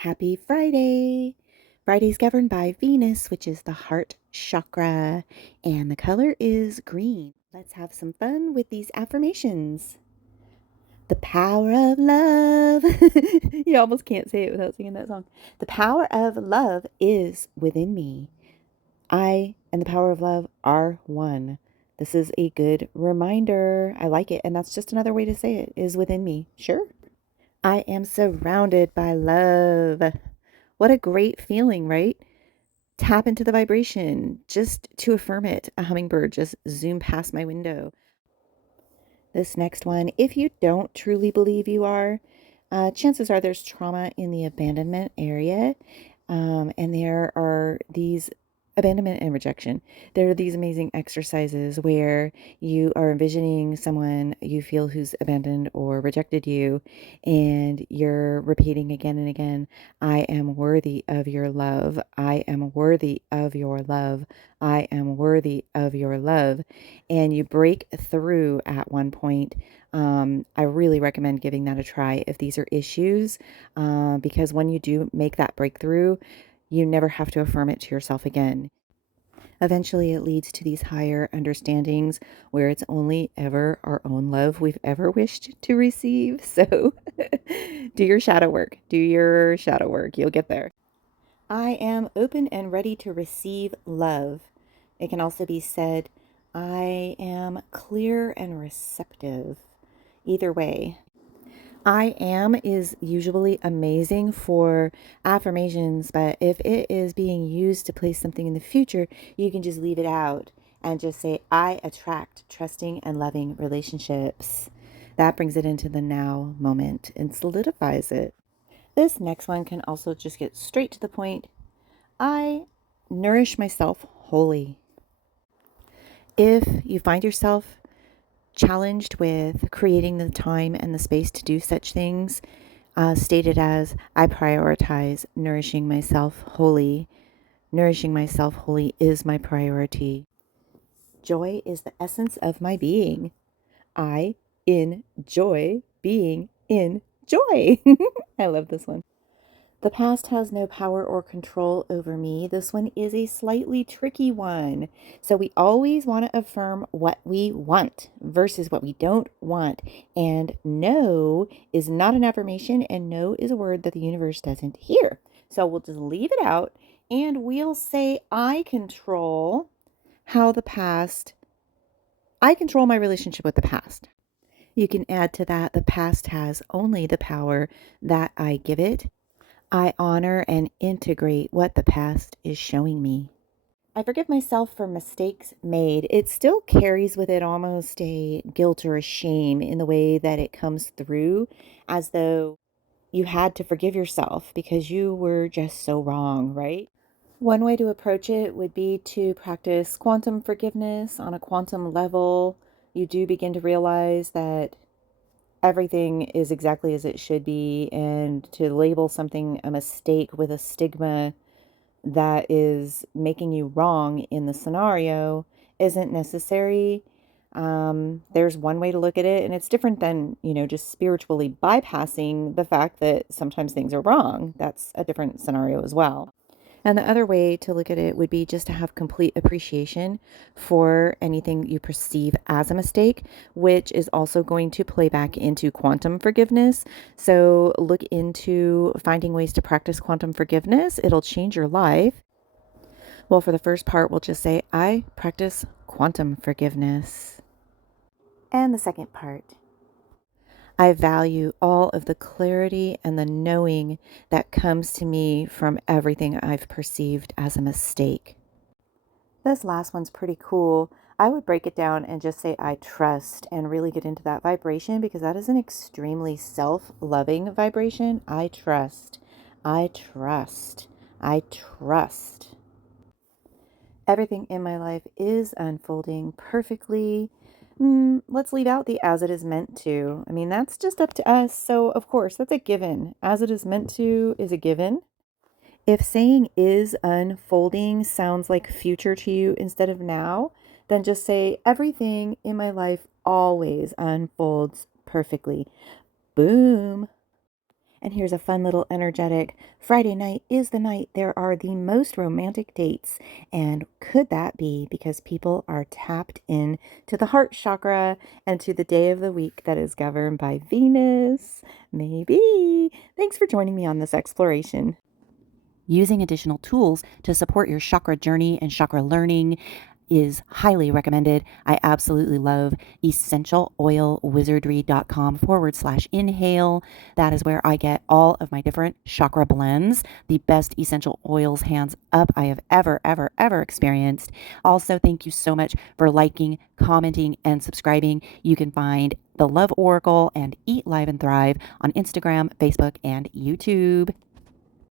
Happy Friday! Friday's governed by Venus, which is the heart chakra, and the color is green. Let's have some fun with these affirmations. The power of love. You almost can't say it without singing that song. The power of love is within me. I and the power of love are one. This is a good reminder. I like it. And that's just another way to say it is within me. Sure. I am surrounded by love. What a great feeling, right? Tap into the vibration just to affirm it. A hummingbird just zoomed past my window. This next one, if you don't truly believe you are, chances are there's trauma in the abandonment area. And there are these abandonment and rejection. There are these amazing exercises where you are envisioning someone you feel who's abandoned or rejected you, and you're repeating again and again, I am worthy of your love. I am worthy of your love. I am worthy of your love. And you break through at one point. I really recommend giving that a try if these are issues, because when you do make that breakthrough, you never have to affirm it to yourself again. Eventually, it leads to these higher understandings where it's only ever our own love we've ever wished to receive. So do your shadow work. Do your shadow work. You'll get there. I am open and ready to receive love. It can also be said, I am clear and receptive. Either way, I am is usually amazing for affirmations, but if it is being used to place something in the future, you can just leave it out and just say, I attract trusting and loving relationships. That brings it into the now moment and solidifies it. This next one can also just get straight to the point. I nourish myself wholly. If you find yourself challenged with creating the time and the space to do such things, stated as, I prioritize nourishing myself wholly. Nourishing myself wholly is my priority. Joy is the essence of my being. I enjoy being in joy. I love this one. The past has no power or control over me. This one is a slightly tricky one. So we always want to affirm what we want versus what we don't want. And no is not an affirmation, and no is a word that the universe doesn't hear. So we'll just leave it out and we'll say, I control I control my relationship with the past. You can add to that, the past has only the power that I give it. I honor and integrate what the past is showing me. I forgive myself for mistakes made. It still carries with it almost a guilt or a shame in the way that it comes through, as though you had to forgive yourself because you were just so wrong, right? One way to approach it would be to practice quantum forgiveness on a quantum level. You do begin to realize that everything is exactly as it should be, and to label something a mistake with a stigma that is making you wrong in the scenario isn't necessary. There's one way to look at it, and it's different than, just spiritually bypassing the fact that sometimes things are wrong. That's a different scenario as well. And the other way to look at it would be just to have complete appreciation for anything you perceive as a mistake, which is also going to play back into quantum forgiveness. So look into finding ways to practice quantum forgiveness. It'll change your life. Well, for the first part, we'll just say, I practice quantum forgiveness. And the second part, I value all of the clarity and the knowing that comes to me from everything I've perceived as a mistake. This last one's pretty cool. I would break it down and just say, I trust, and really get into that vibration, because that is an extremely self-loving vibration. I trust. I trust. I trust. Everything in my life is unfolding perfectly. Let's leave out the as it is meant to. I mean, that's just up to us. So, of course, that's a given. As it is meant to is a given. If saying is unfolding sounds like future to you instead of now, then just say everything in my life always unfolds perfectly. Boom. And here's a fun little energetic Friday night is the night there are the most romantic dates. And could that be because people are tapped in to the heart chakra and to the day of the week that is governed by Venus? Maybe. Thanks for joining me on this exploration. Using additional tools to support your chakra journey and chakra learning is highly recommended. I absolutely love essentialoilwizardry.com/inhale. That is where I get all of my different chakra blends, the best essential oils, hands up, I have ever experienced. Also, thank you so much for liking, commenting, and subscribing. You can find the Love Oracle and Eat Live and Thrive on Instagram, Facebook, and YouTube.